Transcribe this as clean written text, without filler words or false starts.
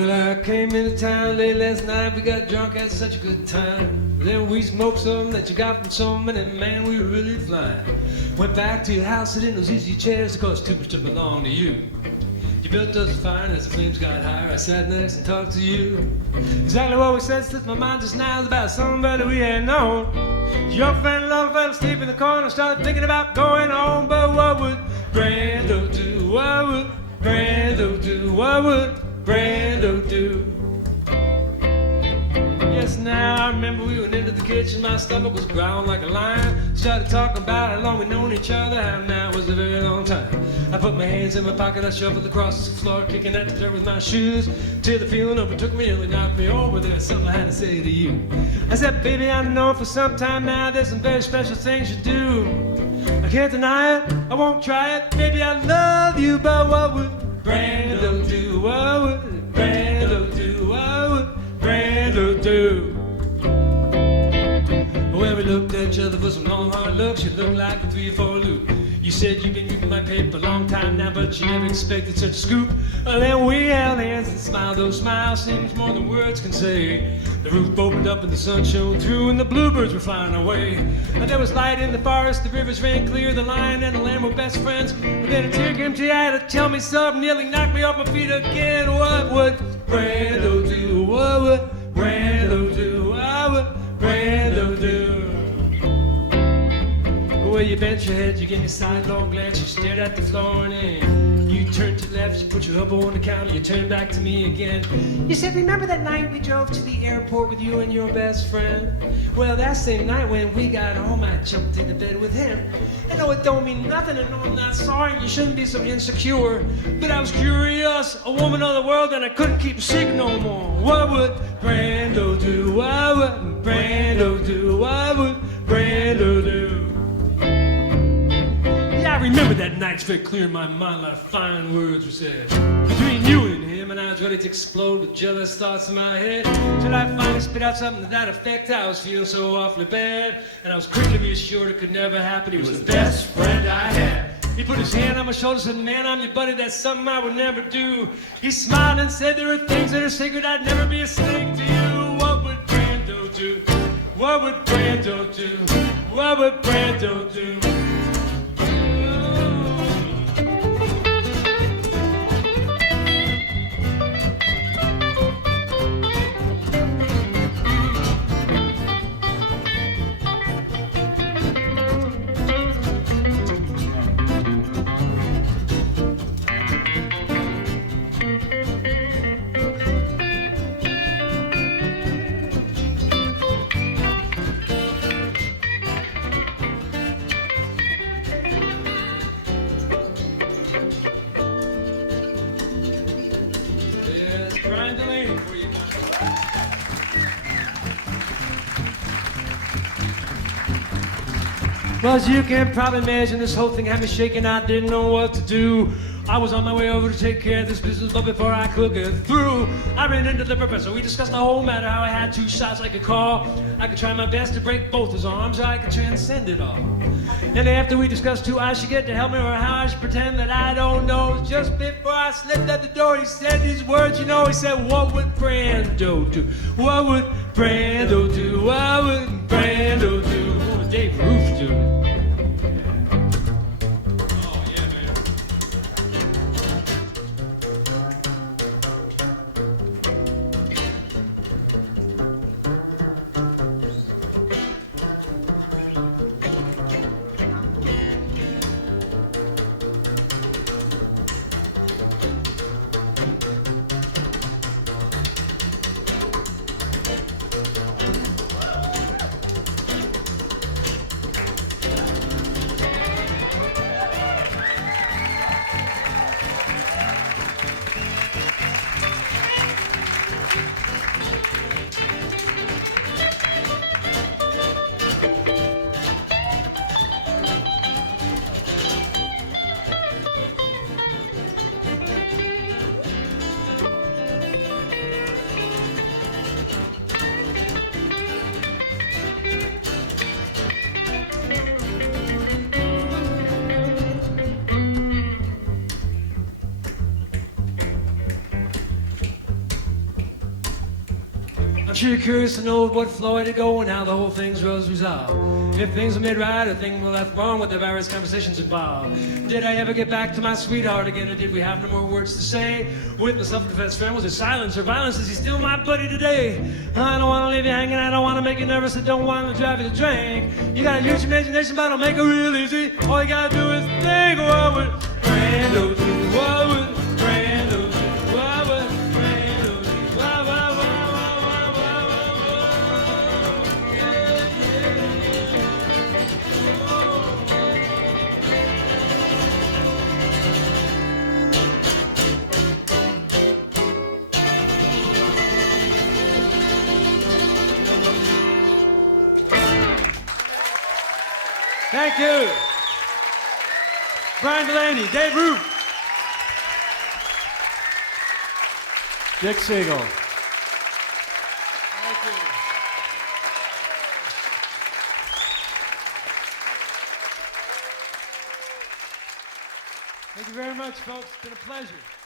Well, I came into town late last night. We got drunk, had such a good time. Then we smoked some that you got from so many, man, we were really flying. Went back to your house, sit in those easy chairs, of course, too much to belong to you. You built us a fire as the flames got higher. I sat next and talked to you. Exactly what we said slipped my mind just now is about somebody we had known. Young fella, long fella, asleep in the corner, started thinking about going home. But what would Brando do? What would Brando do? What would Brando do? Yes, now I remember we went into the kitchen, my stomach was growling like a lion. Started talking about how long we'd known each other, how now it was a very long time. I put my hands in my pocket, I shuffled across the floor, kicking at the dirt with my shoes, till the feeling overtook me, nearly knocked me over. There's something I had to say to you. I said, baby, I know for some time now there's some very special things you do. I can't deny it, I won't try it, baby, I love you, but what would Brando do? What would Brando do? What would Brando do? Well, we looked at each other for some long hard looks. You looked like a 3 or 4 loop. You said you've been reading my paper a long time now, but you never expected such a scoop. Well, then we held hands and smiled. Those smiles seems more than words can say. The roof opened up and the sun shone through, and the bluebirds were flying away. And there was light in the forest, the rivers ran clear, the lion and the lamb were best friends. But then a tear came to your eye to tell me something, nearly knocked me off my feet again. What would Brando do? What would Brando do? What would Brando do? Well, you bent your head, you gave me a sidelong glance, you stared at the floor, and then you turned to the left, you put your elbow on the counter, you turned back to me again. You said, remember that night we drove to the airport with you and your best friend? Well, that same night when we got home, I jumped into bed with him. I know it don't mean nothing, I know I'm not sorry, and you shouldn't be so insecure, but I was curious, a woman of the world, and I couldn't keep a secret no more. What would Brando do? What would Brando do? What would Brando do? I remember that night, it's very clear in my mind, a lot of fine words were said between you and him, and I was ready to explode with jealous thoughts in my head, till I finally spit out something to that effect. I was feeling so awfully bad, and I was quickly reassured it could never happen. He was the best friend I had. He put his hand on my shoulder and said, man, I'm your buddy, that's something I would never do. He smiled and said, there are things that are sacred, I'd never be a snake to you. What would Brando do? What would Brando do? What would Brando do? Delaney for you. Well, as you can probably imagine, this whole thing had me shaking. I didn't know what to do. I was on my way over to take care of this business, but before I could get through, I ran into the professor. We discussed the whole matter, how I had 2 shots I could call. I could try my best to break both his arms, or I could transcend it all. And after we discussed who I should get to help me, or how I should pretend that I don't know, just before I slipped out the door, he said these words, you know, he said, what would Brando do? What would Brando do? What would Brando do? What would Dave Roof do? I'm sure you're curious to know what Floyd to go and how the whole thing's was resolved. If things were made right or things were left wrong with the various conversations involved. Did I ever get back to my sweetheart again, or did we have no more words to say? With my self-defense friend, was it silence or violence? Is he still my buddy today? I don't want to leave you hanging, I don't want to make you nervous, I don't want to drive you to drink. You gotta use your imagination, but it'll make it real easy. All you gotta do is think, what would Brando do? What would Brando do? What would Brando do? What, what, what, what, what, what, what, yeah, Thank you. Brian Delaney, Dave Root. Dick Siegel. Thank you. Thank you very much, folks. It's been a pleasure.